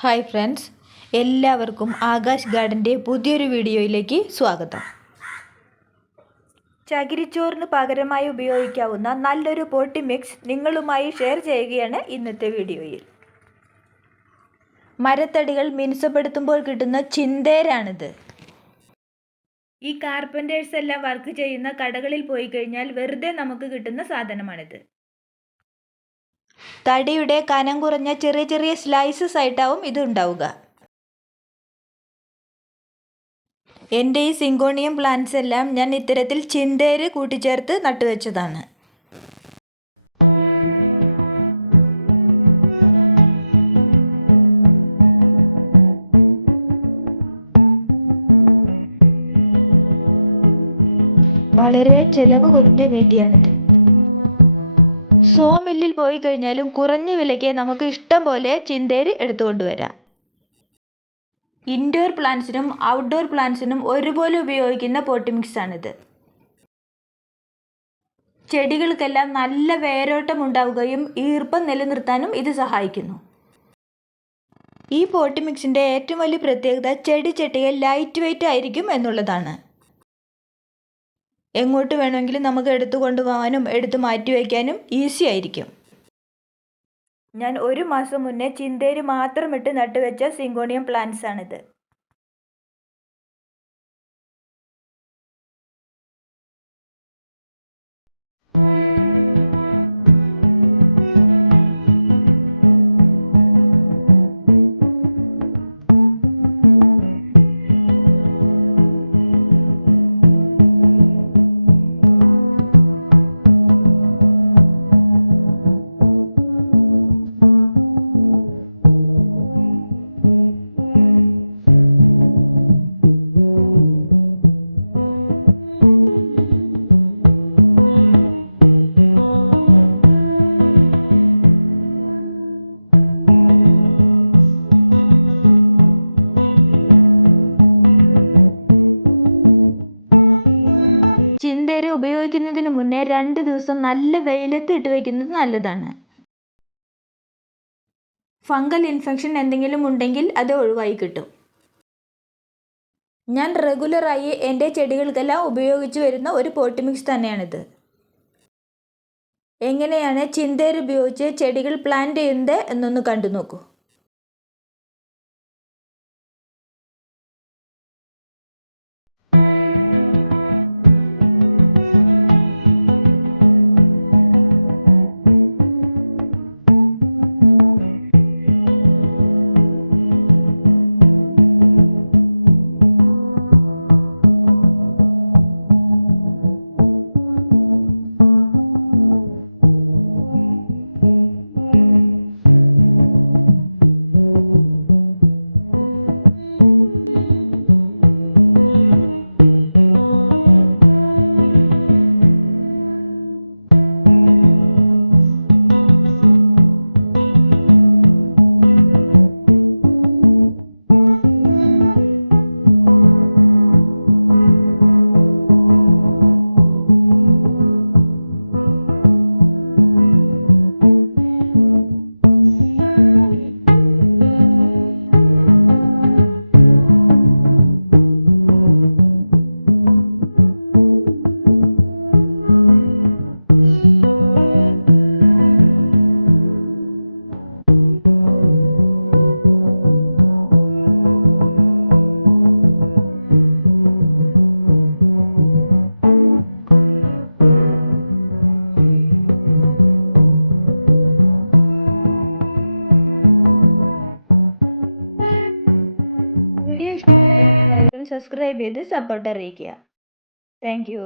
Hi friends, എല്ലാവർക്കും ആകാശ് ഗാർഡൻ്റെ പുതിയൊരു വീഡിയോയിലേക്ക് സ്വാഗതം. ചകിരിച്ചോറിന് പകരമായി ഉപയോഗിക്കാവുന്ന നല്ലൊരു പോട്ടി മിക്സ് നിങ്ങളുമായി ഷെയർ ചെയ്യുകയാണ് ഇന്നത്തെ വീഡിയോയിൽ. മരത്തടികൾ മിനുസപ്പെടുത്തുമ്പോൾ കിട്ടുന്ന ചിന്തേരാണിത്. ഈ കാർപ്പൻറ്റേഴ്സ് എല്ലാം വർക്ക് ചെയ്യുന്ന കടകളിൽ പോയി കഴിഞ്ഞാൽ വെറുതെ നമുക്ക് കിട്ടുന്ന സാധനമാണിത്. തടിയുടെ കനം കുറഞ്ഞ ചെറിയ ചെറിയ സ്ലൈസസ് ആയിട്ടാവും ഇത് ഉണ്ടാവുക. എൻ്റെ ഈ സിങ്കോണിയം പ്ലാന്റ്സ് എല്ലാം ഞാൻ ഇത്തരത്തിൽ ചിന്തേര് കൂട്ടിച്ചേർത്ത് നട്ടുവെച്ചതാണ്. വളരെ ചെലവ് കുറഞ്ഞ വേണ്ടിയാണിത്. മില്ലിൽ പോയി കഴിഞ്ഞാലും കുറഞ്ഞ വിലയ്ക്ക് നമുക്ക് ഇഷ്ടം പോലെ ചിന്തേര് എടുത്തുകൊണ്ടുവരാം. ഇൻഡോർ പ്ലാന്റ്സിനും ഔട്ട്ഡോർ പ്ലാന്റ്സിനും ഒരുപോലെ ഉപയോഗിക്കുന്ന പോട്ടി മിക്സ് ആണിത്. ചെടികൾക്കെല്ലാം നല്ല വേരോട്ടം ഉണ്ടാവുകയും ഈർപ്പം നിലനിർത്താനും ഇത് സഹായിക്കുന്നു. ഈ പോട്ടി മിക്സിൻ്റെ ഏറ്റവും വലിയ പ്രത്യേകത ചെടിച്ചട്ടികൾ ലൈറ്റ് വെയ്റ്റ് ആയിരിക്കും എന്നുള്ളതാണ്. എങ്ങോട്ട് വേണമെങ്കിലും നമുക്ക് എടുത്തു കൊണ്ടുപോകാനും എടുത്തു മാറ്റി വയ്ക്കാനും ഈസി ആയിരിക്കും. ഞാൻ 1 മാസം മുന്നേ ചിന്തേര് മാത്രം ഇട്ട് നട്ടുവെച്ച സിങ്കോണിയം പ്ലാന്റ്സ് ആണിത്. ചിന്തേര് ഉപയോഗിക്കുന്നതിന് മുന്നേ 2 ദിവസം നല്ല വെയിലത്ത് ഇട്ട് വയ്ക്കുന്നത് നല്ലതാണ്. ഫംഗൽ ഇൻഫെക്ഷൻ എന്തെങ്കിലും ഉണ്ടെങ്കിൽ അത് ഒഴിവായി കിട്ടും. ഞാൻ റെഗുലറായി എൻ്റെ ചെടികൾക്കെല്ലാം ഉപയോഗിച്ച് വരുന്ന ഒരു പോട്ടി മിക്സ് തന്നെയാണിത്. എങ്ങനെയാണ് ചിന്തേര് ഉപയോഗിച്ച് ചെടികൾ പ്ലാന്റ് ചെയ്യുന്നത് എന്നൊന്ന് കണ്ടു നോക്കൂ. സബ്സ്ക്രൈബ് ചെയ്ത് സപ്പോർട്ട് അറിയിക്കുക. Thank you.